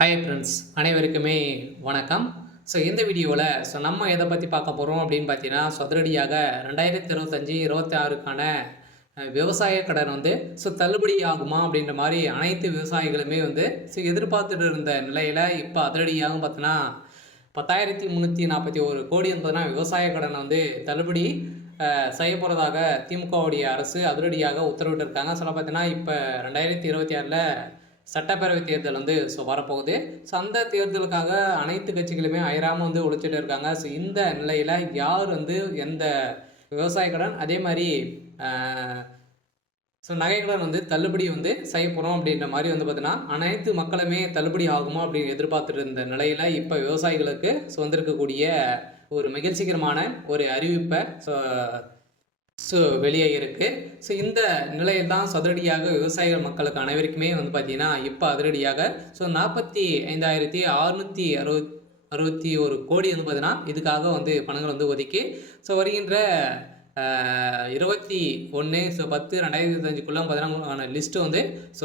Hi friends, அனைவருக்குமே வணக்கம். இந்த வீடியோவில் நம்ம எதை பற்றி பார்க்க போகிறோம் அப்படின்னு பார்த்தீங்கன்னா, அதிரடியாக 2025, 26க்கான விவசாய கடன் தள்ளுபடி ஆகுமா அப்படின்ற மாதிரி அனைத்து விவசாயிகளுமே எதிர்பார்த்துட்டு இருந்த நிலையில் இப்போ அதிரடியாக பார்த்தீங்கன்னா 10,341 கோடி என்பதுனா விவசாய கடன் தள்ளுபடி செய்ய போகிறதாக திமுகவுடைய அரசு அதிரடியாக உத்தரவிட்டிருக்காங்க. பார்த்தீங்கன்னா இப்போ 2026ல் சட்டப்பேரவை தேர்தல் வரப்போகுது. அந்த தேர்தலுக்காக அனைத்து கட்சிகளுமே அயராமல் உழைச்சிட்டு இருக்காங்க. இந்த நிலையில் யார் எந்த விவசாய கடன் அதே மாதிரி நகை கடன் தள்ளுபடி செய்ய போகிறோம் அப்படின்ற மாதிரி பார்த்தீங்கன்னா அனைத்து மக்களுமே தள்ளுபடி ஆகுமா அப்படின்னு எதிர்பார்த்துட்டு இருந்த நிலையில் இப்போ விவசாயிகளுக்கு வந்திருக்கக்கூடிய ஒரு மகிழ்ச்சிகரமான ஒரு அறிவிப்பை வெளியே இருக்குது. இந்த நிலையில் தான் அதிரடியாக விவசாயிகள் மக்களுக்கு அனைவருக்குமே பார்த்தீங்கன்னா இப்போ அதிரடியாக 45,661 கோடி பார்த்தீங்கன்னா இதுக்காக பணங்கள் ஒதுக்கி வருகின்ற 21/10/2025க்குள்ள பார்த்தீங்கன்னா லிஸ்ட்டு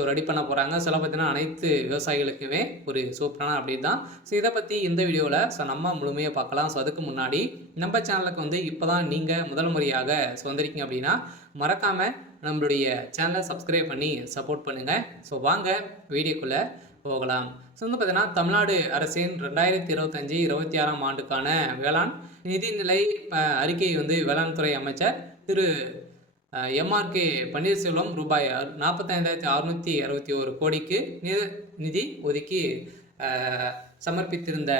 ரெடி பண்ண போகிறாங்க. பார்த்தீங்கன்னா அனைத்து விவசாயிகளுக்குமே ஒரு சூப்பரான அப்டேட் தான். இதை பற்றி இந்த வீடியோவில் நம்ம முழுமையாக பார்க்கலாம். அதுக்கு முன்னாடி நம்ம சேனலுக்கு இப்போ தான் நீங்கள் முதல் முறையாக வந்திருக்கீங்க அப்படின்னா மறக்காமல் நம்மளுடைய சேனலை சப்ஸ்கிரைப் பண்ணி சப்போர்ட் பண்ணுங்கள். வாங்க வீடியோக்குள்ளே போகலாம். பார்த்தீங்கன்னா தமிழ்நாடு அரசின் 2025-26ஆம் ஆண்டுக்கான வேளாண் நிதிநிலை அறிக்கை வேளாண் துறை அமைச்சர் திரு எம்ஆர்கே பன்னீர்செல்வம் ரூபாய் 45,661 கோடிக்கு நிதி ஒதுக்கி சமர்ப்பித்திருந்த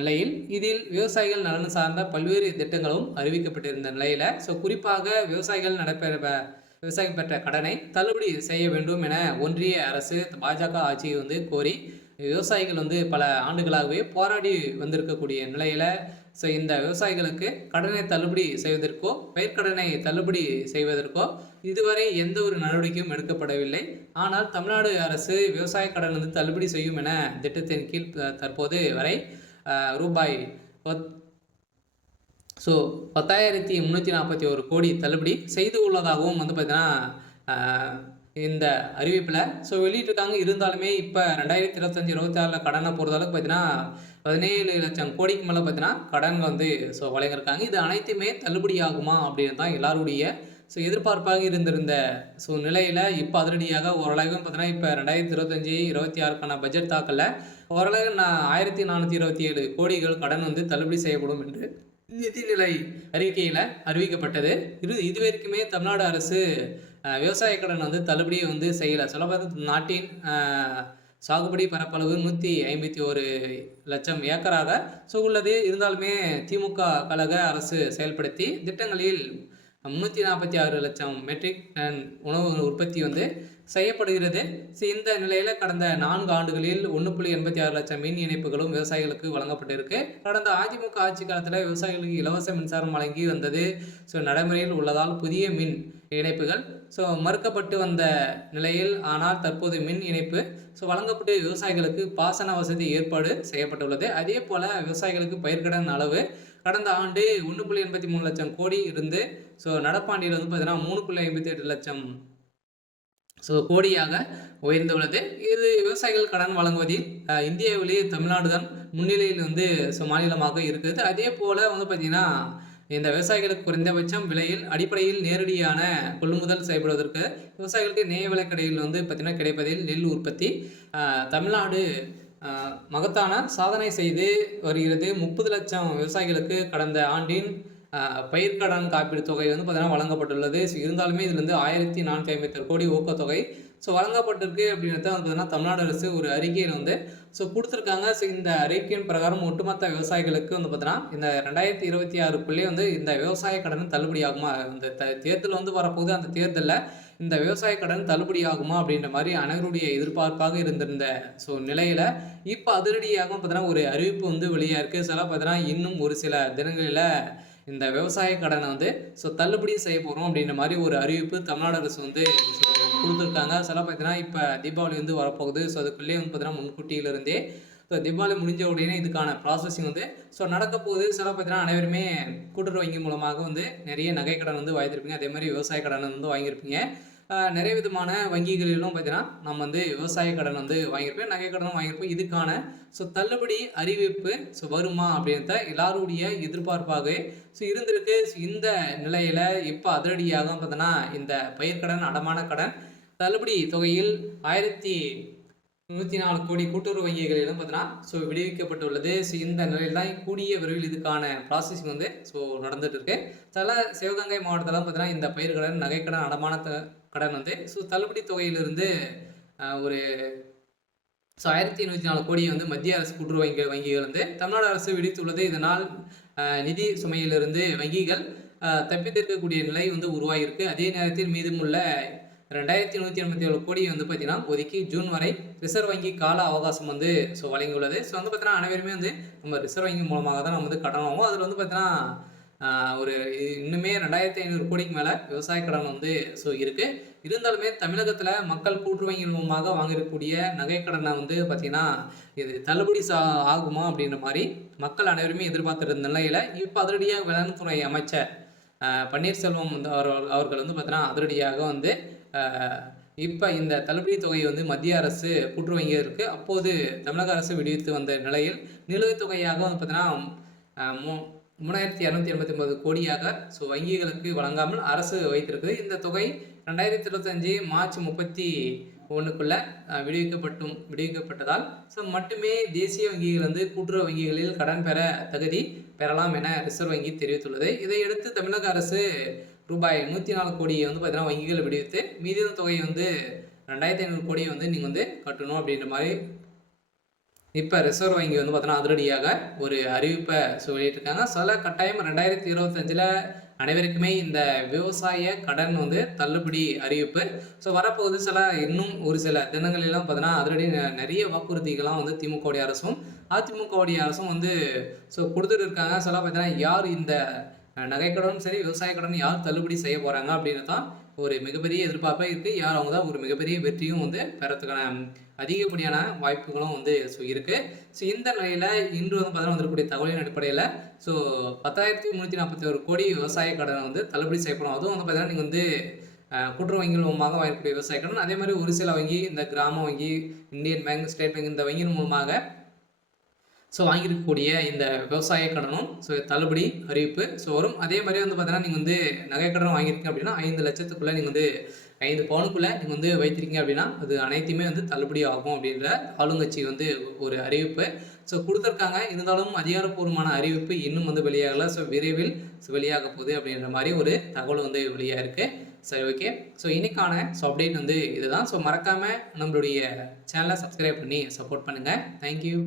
நிலையில் இதில் விவசாயிகள் நலன் சார்ந்த பல்வேறு திட்டங்களும் அறிவிக்கப்பட்டிருந்த நிலையில் குறிப்பாக விவசாயிகள் பெற்ற கடனை தள்ளுபடி செய்ய வேண்டும் என ஒன்றிய அரசு பாஜக ஆட்சியை கோரி விவசாயிகள் பல ஆண்டுகளாகவே போராடி வந்திருக்கக்கூடிய நிலையில் இந்த விவசாயிகளுக்கு கடனை தள்ளுபடி செய்வதற்கோ பயிர்க்கடனை தள்ளுபடி செய்வதற்கோ இதுவரை எந்த ஒரு நடவடிக்கையும் எடுக்கப்படவில்லை. ஆனால் தமிழ்நாடு அரசு விவசாய கடன் தள்ளுபடி செய்யும் என திட்டத்தின் கீழ் தற்போது வரை ரூபாய் 10,341 கோடி தள்ளுபடி செய்து உள்ளதாகவும் பார்த்தீங்கன்னா இந்த அறிவிப்பில் வெளியிட்டிருக்காங்க. இருந்தாலுமே இப்போ 2025-26 கடனை பொறுத்தளவுக்கு பார்த்தீங்கன்னா 17 லட்சம் கோடிக்கு மேலே பார்த்தீங்கன்னா கடன் வழங்கியிருக்காங்க. இது அனைத்துமே தள்ளுபடி ஆகுமா அப்படின்னு தான் எல்லாருடைய எதிர்பார்ப்பாக இருந்திருந்த நிலையில் இப்போ அதிரடியாக ஓரளவு பார்த்தீங்கன்னா இப்போ 2025-26க்கான பட்ஜெட் தாக்கலில் ஓரளவு 1,427 கோடிகள் கடன் தள்ளுபடி செய்யப்படும் என்று நிதிநிலை அறிக்கையில் அறிவிக்கப்பட்டது. இதுவரைக்குமே தமிழ்நாடு அரசு விவசாய கடன் தள்ளுபடியை செய்யலை. சொல்லப்போது நாட்டின் சாகுபடி பரப்பளவு 151 லட்சம் ஏக்கராக உள்ளது. இருந்தாலுமே திமுக கழக அரசு செயல்படுத்தி திட்டங்களில் 346 லட்சம் மெட்ரிக் டன் உணவு உற்பத்தி செய்யப்படுகிறது. இந்த நிலையில் கடந்த 4 ஆண்டுகளில் 1.86 லட்சம் மின் இணைப்புகளும் விவசாயிகளுக்கு வழங்கப்பட்டிருக்கு. கடந்த அதிமுக ஆட்சி காலத்தில் விவசாயிகளுக்கு இலவச மின்சாரம் வழங்கி வந்தது நடைமுறையில் உள்ளதால் புதிய மின் இணைப்புகள் மறுக்கப்பட்டு வந்த நிலையில் ஆனால் தற்போது மின் இணைப்பு வழங்கப்பட்டு விவசாயிகளுக்கு பாசன வசதி ஏற்பாடு செய்யப்பட்டுள்ளது. அதே போல் விவசாயிகளுக்கு பயிர்க்கடன் அளவு கடந்த ஆண்டு 1.83 லட்சம் கோடி இருந்து நடப்பாண்டில் பார்த்தீங்கன்னா 3.58 லட்சம் கோடியாக உயர்ந்துள்ளது. இது விவசாயிகள் கடன் வழங்குவதில் இந்தியாவிலேயே தமிழ்நாடு தான் முன்னிலையில் மாநிலமாக இருக்குது. அதே போல் பார்த்தீங்கன்னா இந்த விவசாயிகளுக்கு குறைந்தபட்சம் விலையில் அடிப்படையில் நேரடியான கொள்முதல் செய்யப்படுவதற்கு விவசாயிகளுக்கு நேய விலைக்கடையில் பார்த்தீங்கன்னா கிடைப்பதில் நெல் உற்பத்தி தமிழ்நாடு மகத்தான சாதனை செய்து வருகிறது. 30 லட்சம் விவசாயிகளுக்கு கடந்த ஆண்டின் பயிர்க்கடன் காப்பீடு தொகை பார்த்தீங்கன்னா வழங்கப்பட்டுள்ளது. இருந்தாலுமே இதில் 1,457 கோடி ஊக்கத்தொகை வழங்கப்பட்டிருக்கு அப்படின்றத பார்த்தீங்கன்னா தமிழ்நாடு அரசு ஒரு அறிக்கையில் கொடுத்துருக்காங்க. இந்த அறிக்கையின் பிரகாரம் ஒட்டுமொத்த விவசாயிகளுக்கு பார்த்தீங்கன்னா இந்த 2026க்குள்ளே இந்த விவசாய கடன் தள்ளுபடி ஆகுமா, இந்த தேர்தல் வரப்போகுது. அந்த தேர்தலில் இந்த விவசாய கடன் தள்ளுபடி ஆகுமா அப்படின்ற மாதிரி அனைவருடைய எதிர்பார்ப்பாக இருந்திருந்த நிலையில் இப்போ அதிரடியாக பார்த்தீங்கன்னா ஒரு அறிவிப்பு வெளியாக இருக்குது. பார்த்தீங்கன்னா இன்னும் ஒரு சில தினங்களில் இந்த விவசாய கடனை தள்ளுபடி செய்ய போகிறோம் அப்படின்ற மாதிரி ஒரு அறிவிப்பு தமிழ்நாடு அரசு கொடுத்துருக்காங்க. பார்த்தீங்கன்னா இப்போ தீபாவளி வரப்போகுது. அதுக்குள்ளேயே பார்த்தீங்கன்னா முன்கூட்டியிலிருந்தே தீபாவளி முடிஞ்ச உடனே இதுக்கான ப்ராசஸிங் நடக்க போகுது. பார்த்தீங்கன்னா அனைவருமே கூட்டுறவு வங்கி மூலமாக நிறைய நகை கடன் வாங்கியிருப்பீங்க. அதே மாதிரி விவசாய கடன் வாங்கியிருப்பீங்க. நிறைய விதமான வங்கிகளிலும் பார்த்தீங்கன்னா நம்ம வந்து விவசாய கடன் வந்து வாங்கியிருப்போம், நகை கடனும் வாங்கியிருப்போம். இதுக்கான தள்ளுபடி அறிவிப்பு வருமா அப்படின்றத எல்லாருடைய எதிர்பார்ப்பாகவே இருந்திருக்கு. இந்த நிலையில இப்ப அதிரடியாக பார்த்தீங்கன்னா இந்த பயிர்க்கடன், அடமான கடன் தள்ளுபடி தொகையில் 1104 கோடி கூட்டுறவு வங்கிகளிலும் பார்த்தீங்கன்னா விடுவிக்கப்பட்டுள்ளது. இந்த நிலையில் தான் கூடிய விரைவில் இதுக்கான ப்ராசஸிங் வந்து நடந்துட்டு இருக்கு. சில சிவகங்கை மாவட்டத்தில் பார்த்தீங்கன்னா இந்த பயிர்க்கடன், நகைக்கடன், அடமான கடன் வந்து தள்ளுபடி தொகையிலிருந்து ஒரு 1104 கோடி வந்து மத்திய அரசு கூட்டுறவு வங்கிகள் வந்து தமிழ்நாடு அரசு விடுத்துள்ளது. இதனால் நிதி சுமையிலிருந்து வங்கிகள் தப்பித்திருக்கக்கூடிய நிலை வந்து உருவாகியிருக்கு. அதே நேரத்தில் மீதமுள்ள 2187 கோடி வந்து பார்த்தீங்கன்னா இப்போதைக்கு ஜூன் வரை ரிசர்வ் வங்கி கால அவகாசம் வந்து வழங்கியுள்ளது. வந்து பார்த்தீங்கன்னா அனைவருமே வந்து நம்ம ரிசர்வ் வங்கி மூலமாக தான் நம்ம வந்து கடன் வாங்குவோம். அதில் வந்து பார்த்தீங்கன்னா ஒரு இன்னுமே 2500 கோடிக்கு மேலே விவசாய கடன் வந்து இருக்கு. இருந்தாலுமே தமிழகத்தில் மக்கள் கூட்டுறவு வங்கிகள் மூலமாக வாங்கக்கூடிய நகை கடனை வந்து பார்த்தீங்கன்னா இது தள்ளுபடி ஆகுமா அப்படின்ற மாதிரி மக்கள் அனைவருமே எதிர்பார்த்திருந்த நிலையில் இப்போ அதிரடியாக வேளாண் துறை அமைச்சர் பன்னீர்செல்வம் வந்து அவர்கள் வந்து பார்த்தீங்கன்னா அதிரடியாக வந்து இப்போ இந்த தள்ளுபடி தொகை வந்து மத்திய அரசு கூட்டுறவு வங்கியிற்கு அப்போது தமிழக அரசு விடுவித்து வந்த நிலையில் நிலுவைத் தொகையாக வந்து பார்த்தீங்கன்னா 3289 கோடியாக வங்கிகளுக்கு வழங்காமல் அரசு வைத்திருக்கு. இந்த தொகை 2025 மார்ச் 31க்குள்ள விடுவிக்கப்பட்டதால் மட்டுமே தேசிய வங்கிகள் வந்து கூட்டுறவு வங்கிகளில் கடன் பெற தகுதி பெறலாம் என ரிசர்வ் வங்கி தெரிவித்துள்ளது. இதையடுத்து தமிழக அரசு ரூபாய் 104 கோடியை வந்து பார்த்தீங்கன்னா வங்கிகள் விடுவித்து மீதியான தொகையை வந்து 2500 கோடியை வந்து நீங்கள் வந்து கட்டணும் அப்படின்ற மாதிரி இப்போ ரிசர்வ் வங்கி வந்து பார்த்தீங்கன்னா அதிரடியாக ஒரு அறிவிப்பை வெளியிட்டிருக்காங்க. சில கட்டாயம் 2025 அனைவருக்குமே இந்த விவசாய கடன் வந்து தள்ளுபடி அறிவிப்பு வரப்போகுது. இன்னும் ஒரு சில தினங்களெல்லாம் பார்த்தீங்கன்னா அதிரடி நிறைய வாக்குறுதிகள்லாம் வந்து திமுகவுடைய அரசும் அதிமுகவுடைய அரசும் வந்து கொடுத்துட்டு இருக்காங்க. பார்த்தீங்கன்னா யார் இந்த நகைக்கடனும் சரி விவசாய கடன் யார் தள்ளுபடி செய்ய போகிறாங்க அப்படின்னு தான் ஒரு மிகப்பெரிய எதிர்பார்ப்பாக இருக்குது. யார் அவங்க தான் ஒரு மிகப்பெரிய வெற்றியும் வந்து பெறத்துக்கான அதிகப்படியான வாய்ப்புகளும் வந்து இருக்குது. இந்த நிலையில் இன்று வந்து பார்த்தீங்கன்னா வந்திருக்கக்கூடிய தகவலின் அடிப்படையில் 10,341 கோடி விவசாய கடனை வந்து தள்ளுபடி செய்யப்படும். அதுவும் வந்து பார்த்தீங்கன்னா நீங்கள் வந்து கூட்டுறவு வங்கிகள் மூலமாக வாங்கக்கூடிய விவசாய கடன், அதே மாதிரி ஒரு சில வங்கி இந்த கிராம வங்கி, இந்தியன் பேங்க், ஸ்டேட் பேங்க் இந்த வங்கியின் மூலமாக வாங்கியிருக்கக்கூடிய இந்த விவசாய கடனும் தள்ளுபடி அறிவிப்பு வரும். அதே மாதிரி வந்து பார்த்தீங்கன்னா நீங்கள் வந்து நகைக்கடன் வாங்கியிருக்கீங்க அப்படின்னா 5 லட்சத்துக்குள்ளே நீங்கள் வந்து 5 பவுனுக்குள்ளே நீங்கள் வந்து வைத்திருக்கீங்க அப்படின்னா அது அனைத்துமே வந்து தள்ளுபடி ஆகும் அப்படின்ற ஆளுங்கட்சி வந்து ஒரு அறிவிப்பு கொடுத்துருக்காங்க. இருந்தாலும் அதிகாரப்பூர்வமான அறிவிப்பு இன்னும் வந்து வெளியாகலை. விரைவில் வெளியாக போகுது அப்படின்ற மாதிரி ஒரு தகவல் வந்து வெளியாக இருக்குது. சரி, ஓகே. இன்னைக்கான அப்டேட் வந்து இதுதான். மறக்காமல் நம்மளுடைய சேனலை சப்ஸ்கிரைப் பண்ணி சப்போர்ட் பண்ணுங்கள். தேங்க்யூ.